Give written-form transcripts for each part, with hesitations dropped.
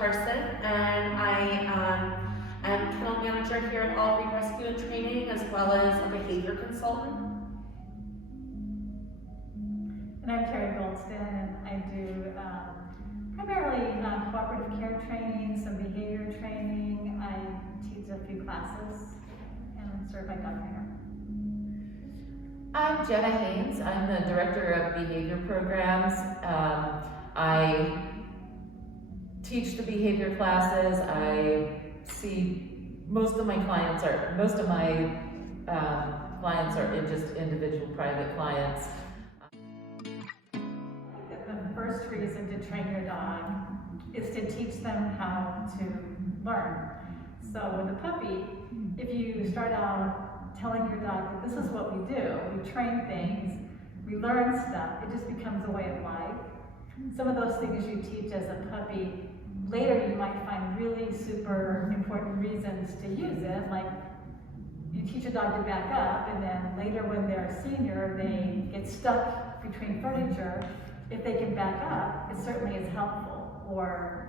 Carson, and I am kennel manager here at aBRT Rescue and Training, as well as a behavior consultant. And I'm Terry Goldston, and I do primarily cooperative care training, some behavior training. I teach a few classes, and I'm a certified dog trainer. I'm Jenna Haynes. I'm the Director of Behavior Programs. I teach the behavior classes. I see most of my clients are just individual private clients. The first reason to train your dog is to teach them how to learn. So with a puppy, if you start out telling your dog that this is what we do, we train things, we learn stuff, it just becomes a way of life. Some of those things you teach as a puppy, later you might find really super important reasons to use it, like you teach a dog to back up, and then later when they're a senior, they get stuck between furniture. If they can back up, it certainly is helpful. Or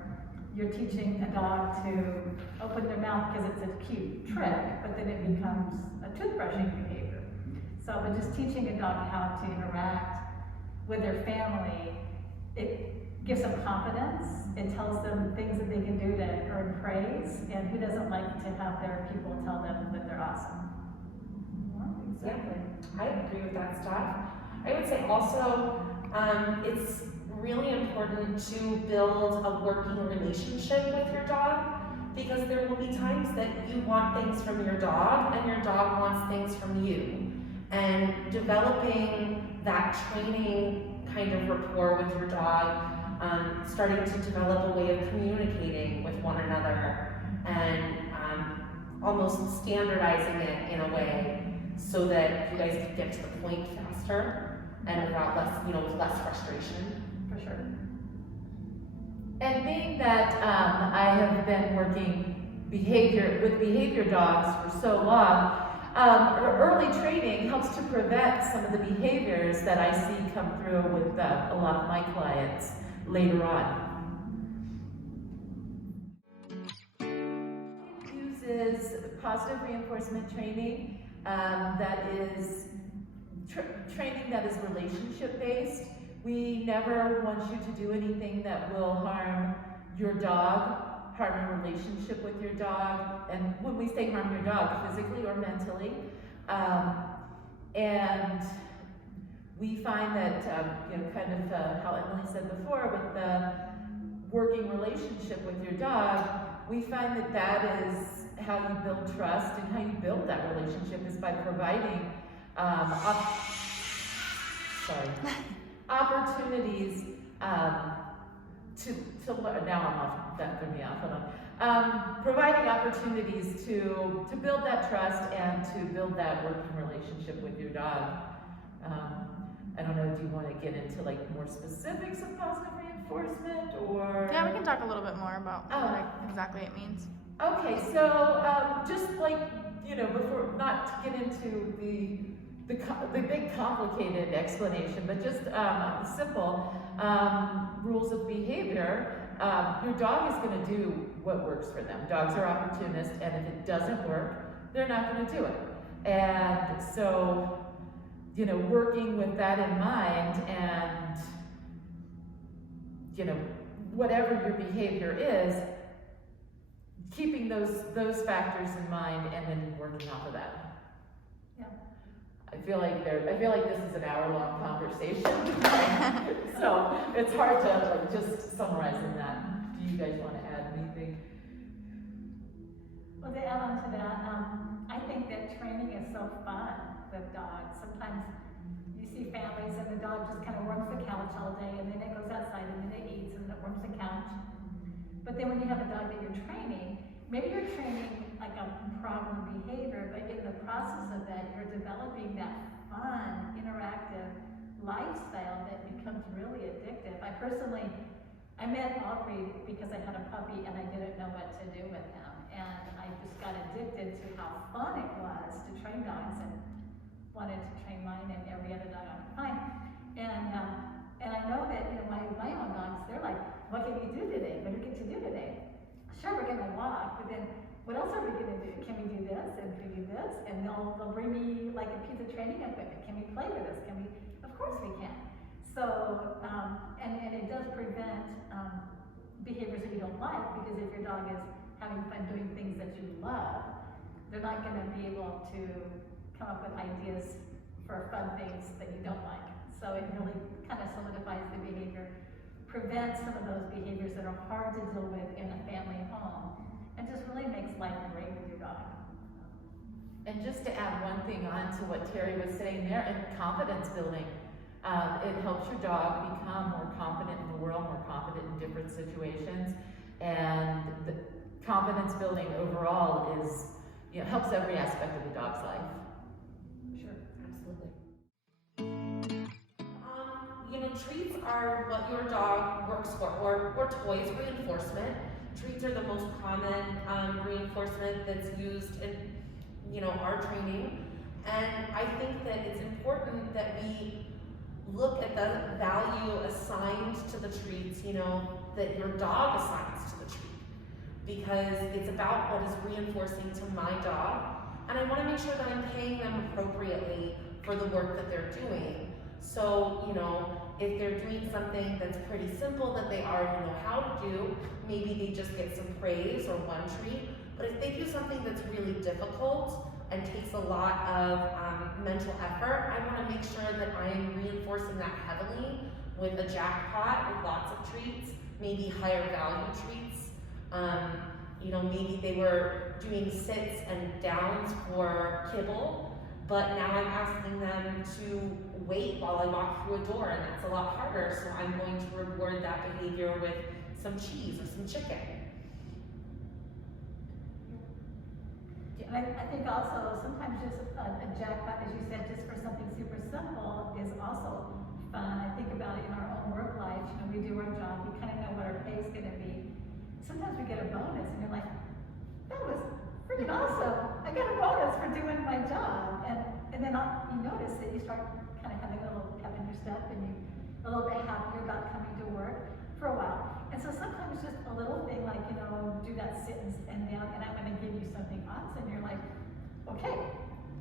you're teaching a dog to open their mouth because it's a cute trick, but then it becomes a toothbrushing behavior. So, but just teaching a dog how to interact with their family, it gives them confidence. It tells them things that they can do to earn praise, and who doesn't like to have their people tell them that they're awesome? Well, exactly. I agree with that stuff. I would say also, it's really important to build a working relationship with your dog, because there will be times that you want things from your dog and your dog wants things from you. And developing that training kind of rapport with your dog, starting to develop a way of communicating with one another, and almost standardizing it in a way so that you guys can get to the point faster and without with less frustration. For sure. And being that I have been working with behavior dogs for so long, early training helps to prevent some of the behaviors that I see come through with a lot of my clients later on. Uses positive reinforcement training that is training that is relationship-based. We never want you to do anything that will harm your dog, harm your relationship with your dog, and when we say harm your dog, physically or mentally. And we find that, kind of how Emily said before, with the working relationship with your dog, we find that that is how you build trust, and how you build that relationship is by providing opportunities to learn. Now I'm off, that threw me off, hold on. Providing opportunities to build that trust and to build that working relationship with your dog. I don't know, do you want to get into like more specifics of positive reinforcement, or? Yeah, we can talk a little bit more about what exactly it means. Okay, so just like, before, not to get into the big complicated explanation, but just simple rules of behavior. Your dog is going to do what works for them. Dogs are opportunists, and if it doesn't work, they're not going to do it. And so, working with that in mind, and whatever your behavior is, keeping those factors in mind, and then working off of that. Yeah. I feel like this is an hour-long conversation, so it's hard to just summarize in that. Do you guys want to add anything? Well, to add on to that, I think that training is so fun with dogs. Sometimes you see families and the dog just kind of roams the couch all day, and then it goes outside and then it eats and it roams the couch. But then when you have a dog that you're training, maybe you're training like a problem behavior, but in the process of that, you're developing that fun, interactive lifestyle that becomes really addictive. I met aBRT because I had a puppy and I didn't know what to do with him. And I just got addicted to how fun it was to train dogs, and wanted to train mine and every other dog I could find. And I know that my own dogs, they're like, what can you do today? What do you get to do today? else are we gonna do? Can we do this, and can we do this? And they'll bring me like a piece of training equipment. Can we play with this? Can we? Of course we can. So, and it does prevent behaviors that you don't like, because if your dog is having fun doing things that you love, they're not gonna be able to come up with ideas for fun things that you don't like. So it really kind of solidifies the behavior, prevents some of those behaviors that are hard to deal with in a family home, and just really makes life great with your dog. And just to add one thing on to what Terry was saying there, and confidence building. It helps your dog become more confident in the world, more confident in different situations, and the confidence building overall is, helps every aspect of the dog's life. Sure, absolutely. Treats are what your dog works for, or toys, reinforcement. Treats are the most common reinforcement that's used in, our training. And I think that it's important that we look at the value assigned to the treats, that your dog assigns to the treat. Because it's about what is reinforcing to my dog. And I want to make sure that I'm paying them appropriately for the work that they're doing. So, if they're doing something that's pretty simple that they already know how to do, maybe they just get some praise or one treat. But if they do something that's really difficult and takes a lot of mental effort, I want to make sure that I'm reinforcing that heavily with a jackpot with lots of treats, maybe higher value treats. Maybe they were doing sits and downs for kibble, but now I'm asking them to wait while I walk through a door, and that's a lot harder, so I'm going to reward that behavior with some cheese or some chicken. And I think also sometimes just a jackpot, as you said, just for something super simple is also fun. I think about it in our own work life. We do our job, we kind of know what our pay is going to be. Sometimes we get a bonus, and you're like, that was freaking awesome. I got a bonus for doing my job. And then you notice that you start kind of having a little pep in your step, and you're a little bit happier about coming to work for a while. And so sometimes just a little thing like, do that sit and down, and I'm going to give you something awesome. You're like, okay,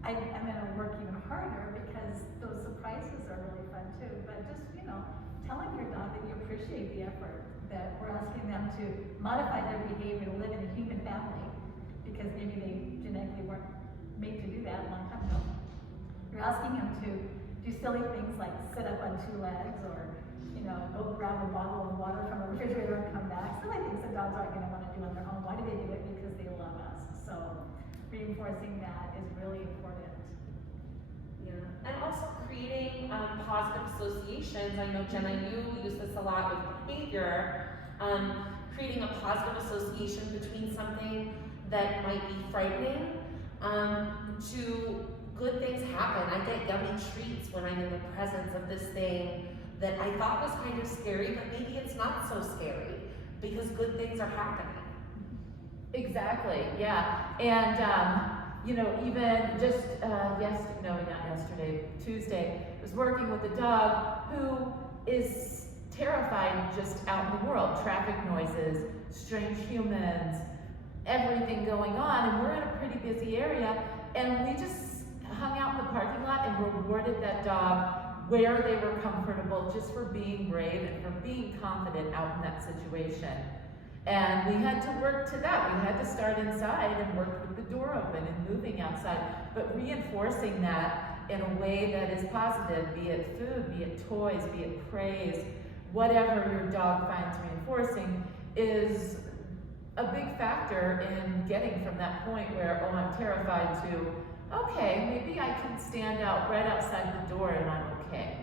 I'm going to work even harder, because those surprises are really fun too. But just, telling your dog that you appreciate the effort, that we're asking them to modify their behavior to live in a human family, because maybe they genetically weren't made to do that a long time ago. You're asking them to do silly things like sit up on two legs, or go grab a bottle of water from a refrigerator and come back. Silly things that dogs aren't going to want to do on their own. Why do they do it? Because they love us. So reinforcing that is really important. Yeah, and also creating positive associations. I know, Jenna, you use this a lot with behavior. Creating a positive association between something that might be frightening to good things happen. I get yummy treats when I'm in the presence of this thing that I thought was kind of scary, but maybe it's not so scary, because good things are happening. Exactly, yeah. And, even just Tuesday, I was working with a dog who is terrified just out in the world. Traffic noises, strange humans, everything going on, and we're in a pretty busy area, and we just hung out in the parking lot and rewarded that dog where they were comfortable, just for being brave and for being confident out in that situation. And we had to work to that. We had to start inside and work with the door open and moving outside, but reinforcing that in a way that is positive, be it food, be it toys, be it praise, whatever your dog finds reinforcing is a big factor in getting from that point where, oh, I'm terrified, to, okay, maybe I can stand out right outside the door and I'm okay.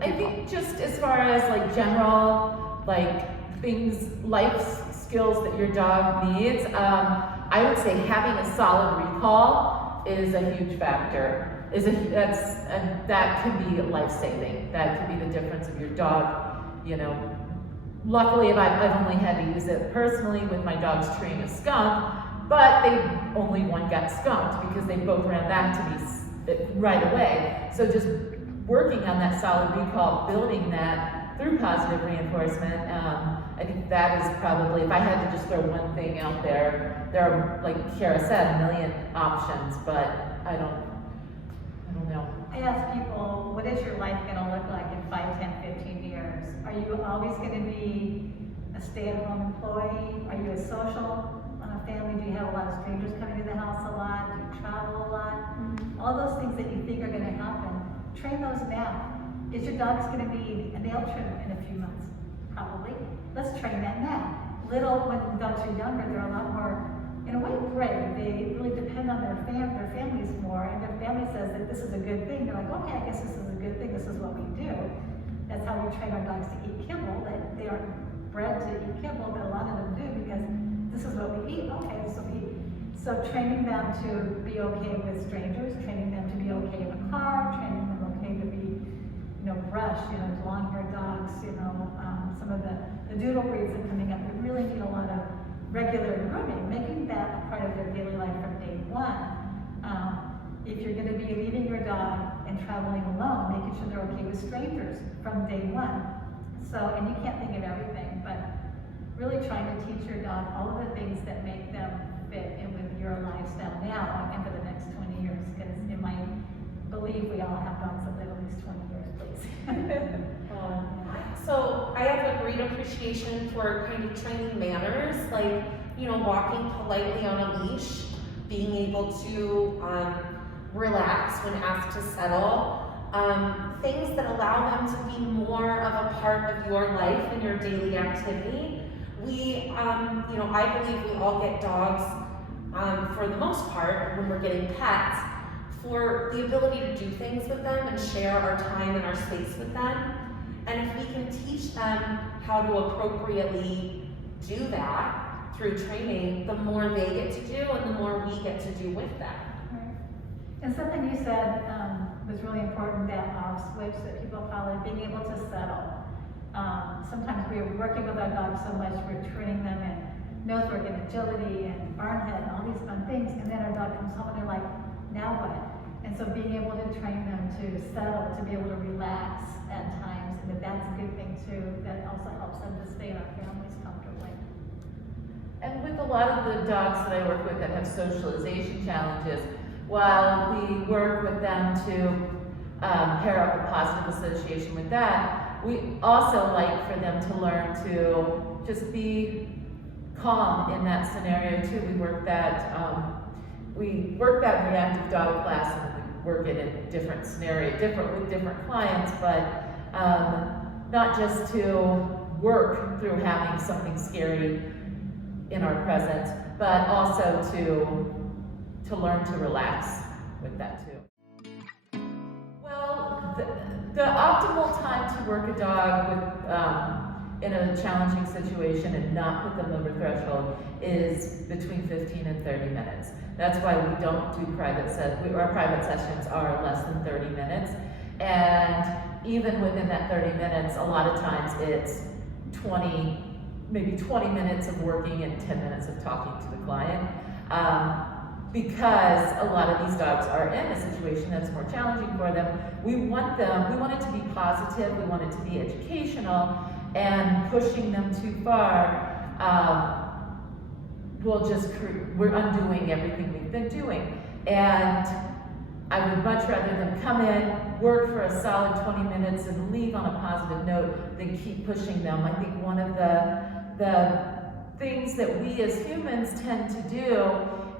I think just as far as general things, life skills that your dog needs, I would say having a solid recall is a huge factor. That can be life-saving. That can be the difference of your dog. Luckily, I've only had to use it personally with my dogs train a skunk, but only one got skunked because they both ran back to me right away. So just working on that solid recall, building that through positive reinforcement. I think that is probably, if I had to just throw one thing out there, there are, like Kara said, a million options, but I don't know. I ask people, what is your life gonna look like in 5, 10, 15 years? Are you always gonna be a stay-at-home employee? Are you a social family? Do you have a lot of strangers coming to the house a lot? Do you travel a lot? All those things that you think are gonna happen, train those now. Is your dog's gonna need a nail trim in a few months? Probably. Let's train that now. When the dogs are younger, they're a lot more, in a way, brave. They really depend on their families more, and their family says that this is a good thing. They're like, okay, I guess this is a good thing. This is what we do. That's how we train our dogs to eat kibble. That they aren't bred to eat kibble, but a lot of them do because this is what we eat. Okay, so we eat. So training them to be okay with strangers, training them to be okay in a car, training them okay to be, brush, long-haired dogs, some of the doodle breeds that are coming up that really need a lot of regular grooming, making that a part of their daily life from day one. If you're going to be leaving your dog and traveling alone, making sure they're okay with strangers from day one. So, and you can't think of everything, but really trying to teach your dog all of the things that make them fit in with your lifestyle now and for the next 20 years, because in my belief, we all have dogs that live at least 20 years, please. So I have a great appreciation for kind of training manners, like, walking politely on a leash, being able to relax when asked to settle, things that allow them to be more of a part of your life and your daily activity. I believe we all get dogs, for the most part, when we're getting pets, for the ability to do things with them and share our time and our space with them. And if we can teach them how to appropriately do that through training, the more they get to do and the more we get to do with them. Right. And something you said was really important, that off switch that people call it, being able to settle. Sometimes we're working with our dogs so much, we're training them in nose work and agility and barn head and all these fun things, and then our dog comes home and they're like, now what? And so being able to train them to settle, to be able to relax at times, and that's a good thing too. That also helps them to stay in our families comfortably. And with a lot of the dogs that I work with that have socialization challenges, while we work with them to pair up a positive association with that, we also like for them to learn to just be calm in that scenario too. We work that reactive dog class, and we work it in different scenarios, with different clients, but not just to work through having something scary in our presence, but also to learn to relax with that too. Well, the optimal time to work a dog with in a challenging situation and not put them over threshold is between 15 and 30 minutes. That's why we don't do private sessions. Our private sessions are less than 30 minutes. And even within that 30 minutes, a lot of times it's maybe 20 minutes of working and 10 minutes of talking to the client. Because a lot of these dogs are in a situation that's more challenging for them. We want it to be positive, we want it to be educational, and pushing them too far, we're undoing everything we've been doing. And I would much rather them come in, work for a solid 20 minutes and leave on a positive note than keep pushing them. I think one of the things that we as humans tend to do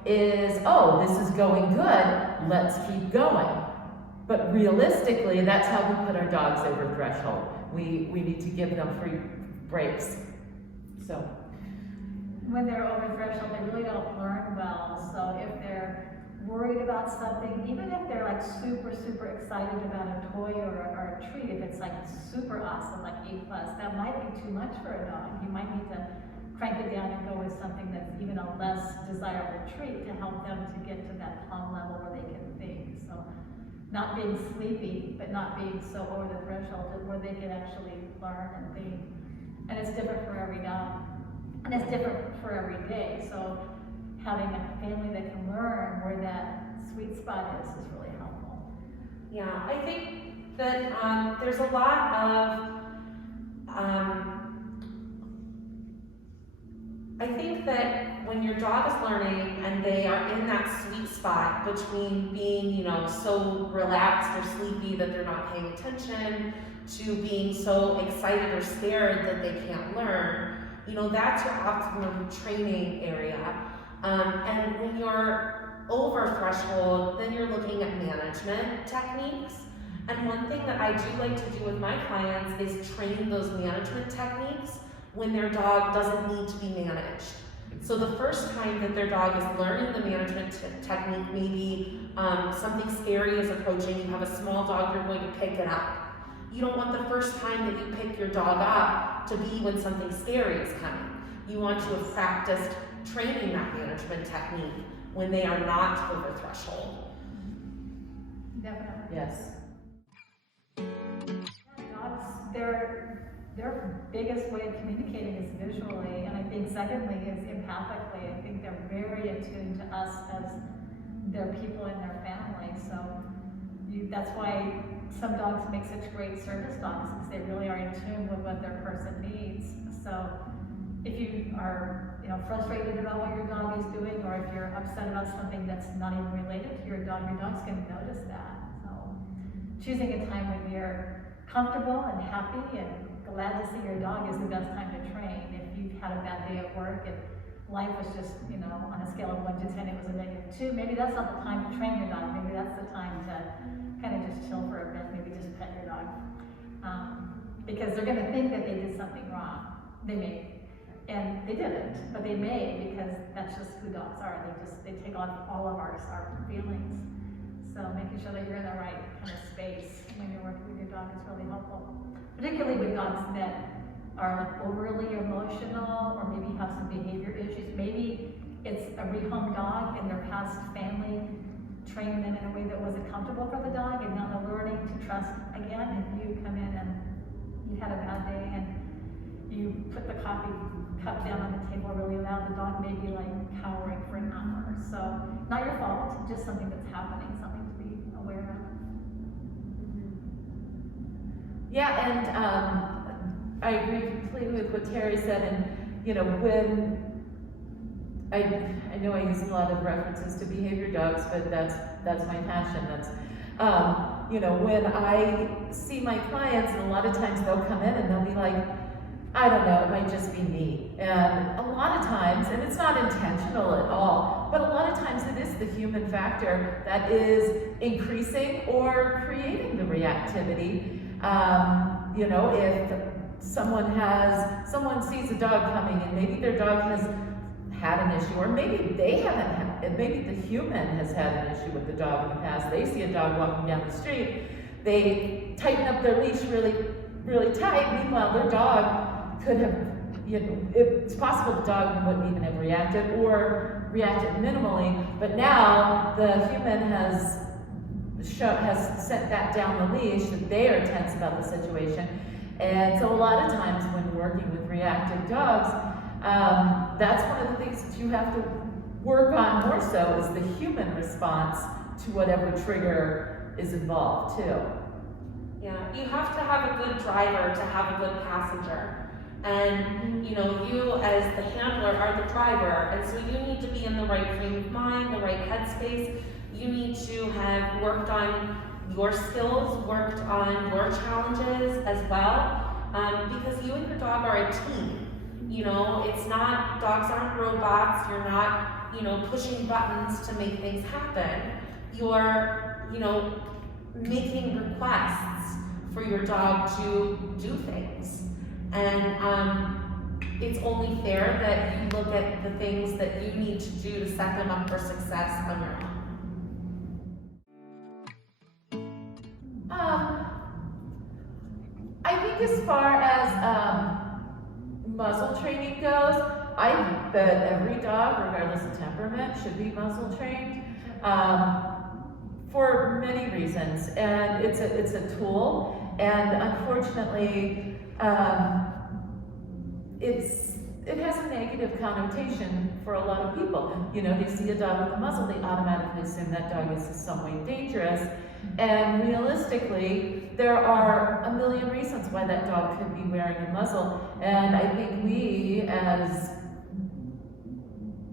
is, oh, this is going good, let's keep going. But realistically, that's how we put our dogs over threshold. We need to give them free breaks. So when they're over threshold, they really don't learn well. So if they're worried about something, even if they're like super, super excited about a toy or a treat, if it's like super awesome, like A+, that might be too much for a dog. You might need to crank it down and go with something that's even a less desirable treat to help them to get to that calm level where they can think. So not being sleepy, but not being so over the threshold where they can actually learn and think. And it's different for every dog. And it's different for every day. So having a family that can learn where that sweet spot is really helpful. Yeah, I think that there's a lot of I think that when your dog is learning and they are in that sweet spot between being, so relaxed or sleepy that they're not paying attention to being so excited or scared that they can't learn, that's your optimum training area. And when you're over threshold, then you're looking at management techniques. And one thing that I do like to do with my clients is train those management techniques when their dog doesn't need to be managed. So the first time that their dog is learning the management technique, maybe something scary is approaching, you have a small dog, you're going to pick it up. You don't want the first time that you pick your dog up to be when something scary is coming. You want to have practiced training that management technique when they are not over threshold. Definitely. Yes. Dogs, their biggest way of communicating is visually, and I think secondly is empathically. I think they're very attuned to us as their people in their family. So that's why some dogs make such great service dogs, because they really are in tune with what their person needs. So if you are frustrated about what your dog is doing, or if you're upset about something that's not even related to your dog's going to notice that. So choosing a time when you're comfortable and happy and glad to see your dog is the best time to train. If you've had a bad day at work and life was just, on a scale of 1 to 10, it was a -2, maybe that's not the time to train your dog. Maybe that's the time to kind of just chill for a bit, maybe just pet your dog. Because they're going to think that they did something wrong. They may. And they didn't, but they may, because that's just who dogs are. They take on all of our feelings. So making sure that you're in the right kind of space when you're working with your dog is really helpful. Particularly with dogs that are like overly emotional, or maybe have some behavior issues. Maybe it's a rehomed dog and their past family trained them in a way that wasn't comfortable for the dog, and now they're learning to trust again. If you come in and you had a bad day and you put the coffee cup down on the table really loud, the dog may be like cowering for an hour. So not your fault, just something that's happening, something to be aware of. Yeah, and I agree completely with what Terry said. And when I know I use a lot of references to behavior dogs, but that's my passion. That's when I see my clients, and a lot of times they'll come in and they'll be like, I don't know, it might just be me. And a lot of times, and it's not intentional at all, but a lot of times it is the human factor that is increasing or creating the reactivity. If someone sees a dog coming and maybe their dog has had an issue, or maybe they haven't had, maybe the human has had an issue with the dog in the past. They see a dog walking down the street, they tighten up their leash really, really tight. Meanwhile, their dog could have, it's possible the dog wouldn't even have reacted, or reacted minimally, but now the human has sent that down the leash, that they are tense about the situation. And so a lot of times when working with reactive dogs, that's one of the things that you have to work on more so, is the human response to whatever trigger is involved too. Yeah, you have to have a good driver to have a good passenger. And you as the handler are the driver, and so you need to be in the right frame of mind, the right headspace. You need to have worked on your skills, worked on your challenges as well, because you and your dog are a team. It's not, dogs aren't robots. You're not, pushing buttons to make things happen. You're, making requests for your dog to do things. And it's only fair that you look at the things that you need to do to set them up for success on your own. I think as far as muzzle training goes, I think that every dog, regardless of temperament, should be muzzle trained for many reasons. And it's a tool, and unfortunately, it has a negative connotation for a lot of people. They see a dog with a muzzle, they automatically assume that dog is in some way dangerous. And realistically, there are a million reasons why that dog could be wearing a muzzle. And I think we, as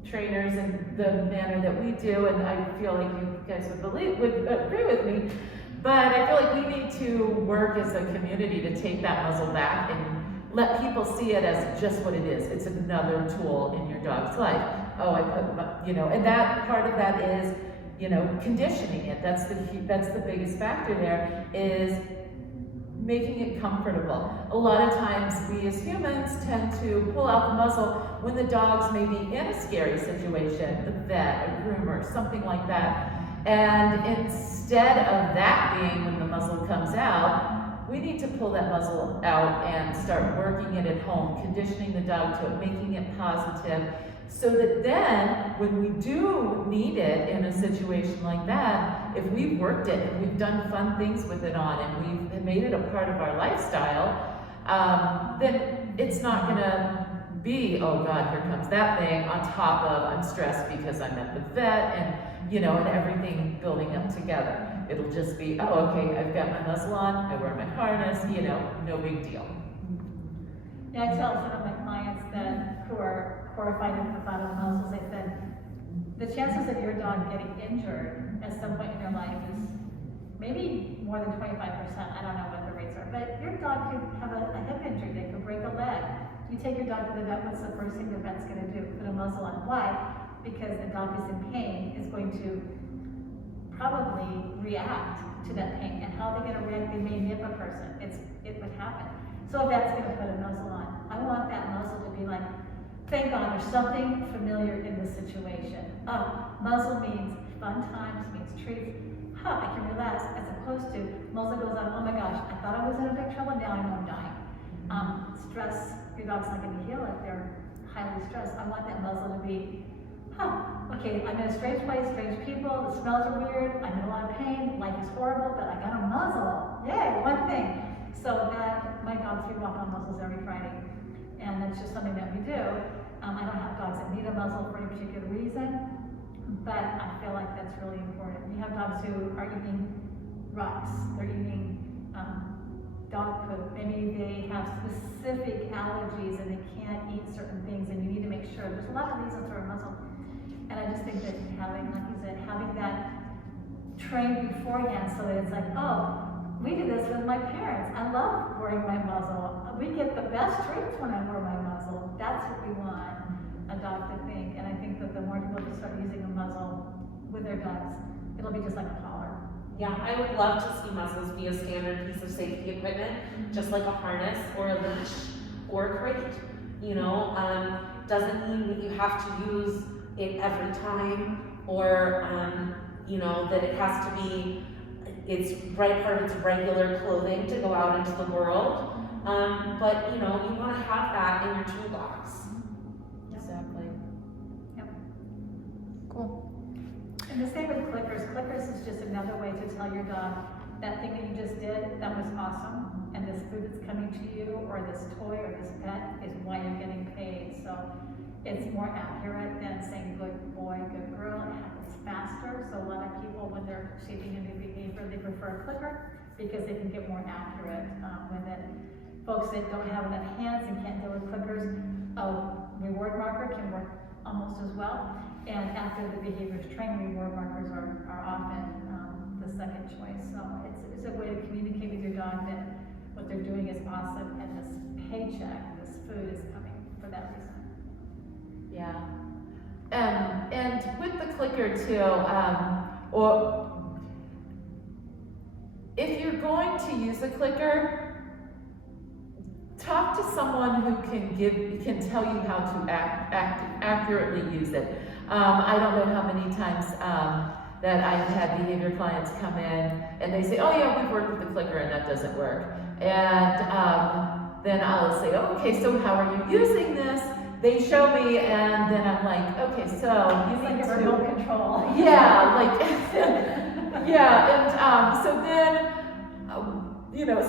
trainers in the manner that we do, and I feel like you guys would agree with me, but I feel like we need to work as a community to take that muzzle back and let people see it as just what it is. It's another tool in your dog's life. Oh, I put, and that part of that is, conditioning it. That's the biggest factor there, is making it comfortable. A lot of times we as humans tend to pull out the muzzle when the dogs may be in a scary situation, the vet, a groomer, something like that. And instead of that being when the muzzle comes out, we need to pull that muzzle out and start working it at home, conditioning the dog to it, making it positive, so that then when we do need it in a situation like that, if we've worked it and we've done fun things with it on and we've made it a part of our lifestyle, then it's not gonna be, oh God, here comes that thing, on top of I'm stressed because I'm at the vet and and everything building up together. It'll just be, oh, okay, I've got my muzzle on, I wear my harness, no big deal. Yeah, I tell some of my clients who are horrified at the thought of muzzles, I said, the chances of your dog getting injured at some point in your life is maybe more than 25%. I don't know what the rates are, but your dog could have a hip injury, they could break a leg. You take your dog to the vet, what's the first thing the vet's gonna do? Put a muzzle on. Why? Because the dog is in pain, is going to probably react to that pain. And how are they gonna react? They may nip a person. It would happen. So a vet's gonna put a muzzle on. I want that muzzle to be like, thank God there's something familiar in this situation. Muzzle means fun times, means treats. I can relax, as opposed to muzzle goes on, oh my gosh, I thought I was in a big trouble, now I know I'm dying. Stress, your dog's not gonna heal if they're highly stressed. I want that muzzle to be, okay, I'm in a strange place, strange people, the smells are weird, I'm in a lot of pain, life is horrible, but I got a muzzle. Yay, one thing. So that, my dogs, we walk on muzzles every Friday. And that's just something that we do. I don't have dogs that need a muzzle for any particular reason, but I feel like that's really important. You have dogs who are eating rocks, they're eating dog poop. Maybe they have specific allergies and they can't eat certain things, and you need to make sure. There's a lot of reasons for a muzzle. And I just think that having, like you said, having that trained beforehand so that it's like, oh, we do this with my parents. I love wearing my muzzle. We get the best treats when I wear my muzzle. That's what we want a dog to think. And I think that the more people just start using a muzzle with their dogs, it'll be just like a collar. Yeah, I would love to see muzzles be a standard piece of safety equipment, just like a harness or a leash or a crate. Doesn't mean that you have to use it every time, or that it has to be part of its regular clothing to go out into the world. But you want to have that in your toolbox. Exactly. Yep. Cool. And the same with clickers. Clickers is just another way to tell your dog that thing that you just did, that was awesome, and this food that's coming to you, or this toy, or this pet, is why you're getting paid. So it's more accurate than saying good boy, good girl. It happens faster. So a lot of people, when they're shaping a new behavior, they prefer a clicker because they can get more accurate with it. Folks that don't have enough hands and can't deal with clickers, a reward marker can work almost as well. And after the behavior is trained, reward markers are often the second choice. So it's a way to communicate with your dog that what they're doing is awesome, and this paycheck, this food is coming for that reason. Yeah. And with the clicker too, or if you're going to use a clicker, talk to someone who can tell you how to accurately use it. I don't know how many times that I've had behavior clients come in and they say, oh yeah, we've worked with the clicker and that doesn't work. And then I'll say, oh, okay, so how are you using this? They show me, and then I'm like, okay, so you need It's like to a remote control. yeah, and so then,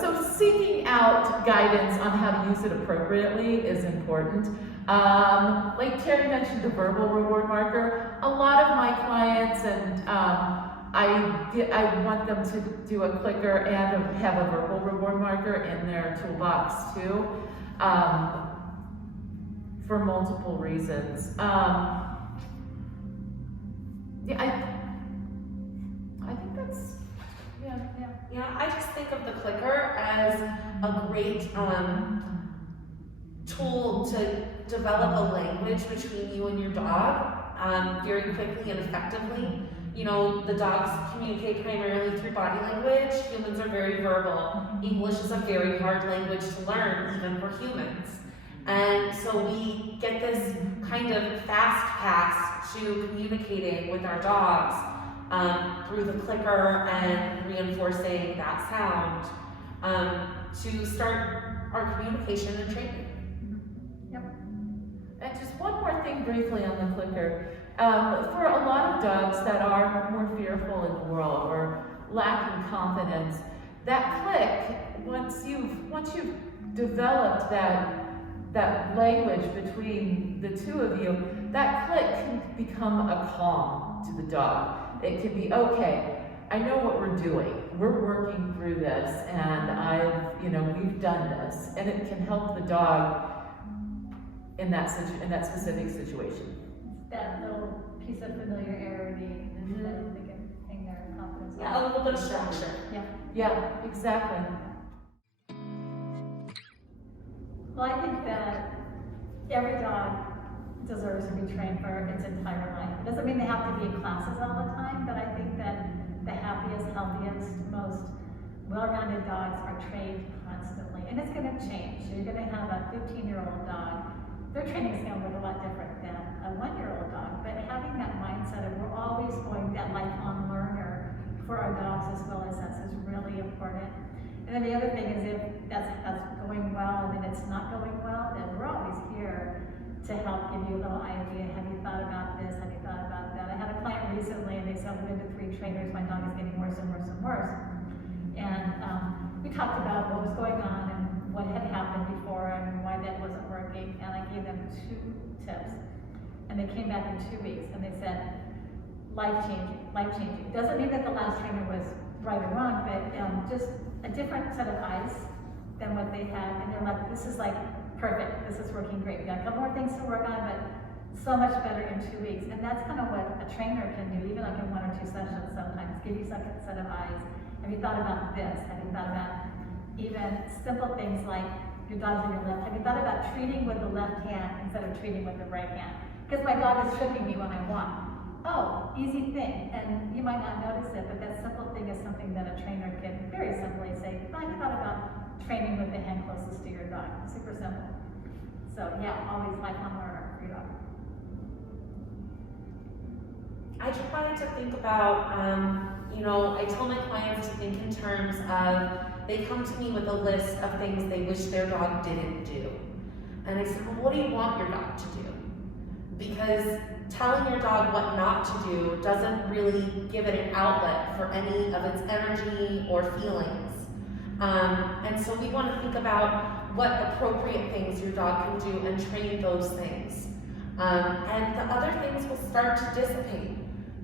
so seeking out guidance on how to use it appropriately is important. Like Terry mentioned, the verbal reward marker. A lot of my clients and I want them to do a clicker and have a verbal reward marker in their toolbox too, for multiple reasons. Yeah, I think that's, yeah. Yeah, I just think of the clicker as a great tool to develop a language between you and your dog very quickly and effectively. You know, the dogs communicate primarily through body language. Humans are very verbal. English is a very hard language to learn, even for humans. And so we get this kind of fast pass to communicating with our dogs through the clicker and reinforcing that sound to start our communication and training. And just one more thing briefly on the clicker. For a lot of dogs that are more fearful in the world or lacking confidence, that click, once you've developed that language between the two of you, that click can become a calm to the dog. It can be, okay, I know what we're doing. We're working through this, and we've done this, and it can help the dog in that specific situation. That little piece of familiarity that they can hang their confidence on. Yeah, a little bit of structure. Yeah, exactly. Well, I think that every dog deserves to be trained for its entire life. It doesn't mean they have to be in classes all the time, but I think that the happiest, healthiest, most well-rounded dogs are trained constantly. And it's going to change. You're going to have a 15-year-old dog. Their training is going to look a lot different than a 1-year-old dog. But having that mindset of we're always going that lifelong learner for our dogs as well as us is really important. And then the other thing is if that's going well and then it's not going well, then we're always here to help give you a little idea. Have you thought about this? Have you thought about that? I had a client recently and they said, I've been to 3 trainers, my dog is getting worse and worse and worse. And we talked about what was going on and what had happened before and why that wasn't working. And I gave them 2 tips. And they came back in 2 weeks and they said, life-changing, life-changing. Doesn't mean that the last trainer was right or wrong, but just a different set of eyes than what they had. And they're like, this is like perfect. This is working great. We got a couple more things to work on, but so much better in 2 weeks. And that's kind of what a trainer can do, even like in 1 or 2 sessions sometimes. Give you a second set of eyes. Have you thought about this? Have you thought about even simple things like your dog's in your left? Have you thought about treating with the left hand instead of treating with the right hand? Because my dog is tripping me when I walk. Oh, easy thing. And you might not notice it, but that simple thing is something that a trainer can very simply say, have you thought about training with the hand closest to your dog? Super simple. So yeah, always lifelong learner for your dog. I try to think about, I tell my clients to think in terms of, they come to me with a list of things they wish their dog didn't do. And I said, well, what do you want your dog to do? Because telling your dog what not to do doesn't really give it an outlet for any of its energy or feelings. And so we want to think about what appropriate things your dog can do and train those things. And the other things will start to dissipate.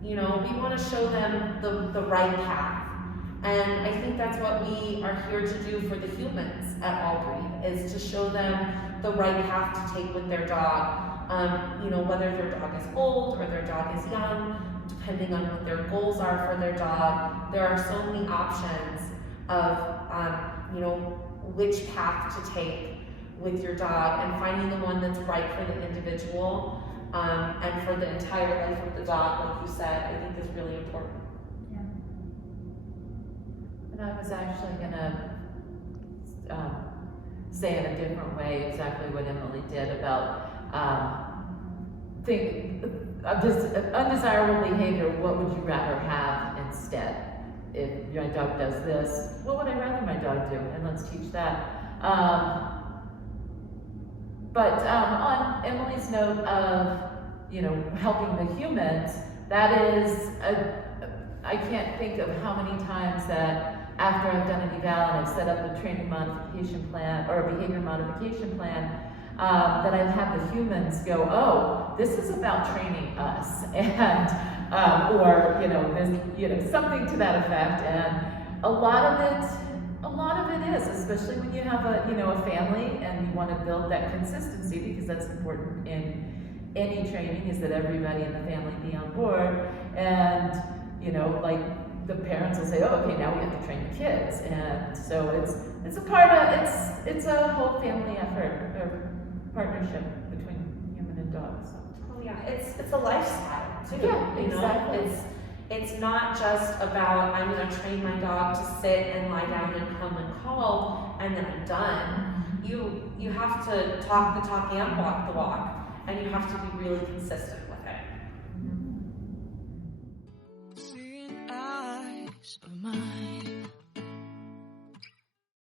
We want to show them the right path. And I think that's what we are here to do for the humans at aBRT, is to show them the right path to take with their dog. Whether their dog is old or their dog is young, depending on what their goals are for their dog. There are so many options of, which path to take with your dog and finding the one that's right for the individual and for the entire life of the dog, like you said, I think is really important. Yeah. And I was actually gonna say in a different way exactly what Emily did about this undesirable behavior. What would you rather have instead? If your dog does this, what would I rather my dog do? And let's teach that. But on Emily's note of helping the humans, that is I can't think of how many times that after I've done an eval and I've set up a training modification plan or a behavior modification plan, that I've had the humans go, oh, this is about training us. And or, there's, something to that effect, and a lot of it is, especially when you have a family and you want to build that consistency, because that's important in any training, is that everybody in the family be on board, and, like, the parents will say, oh, okay, now we have to train the kids, and so it's a part of, it's a whole family effort, or partnership between human and dog, so. Oh yeah, it's a lifestyle too. Yeah, exactly. It's not just about I'm gonna train my dog to sit and lie down and come and call and then I'm done. You have to talk the talk and walk the walk, and you have to be really consistent.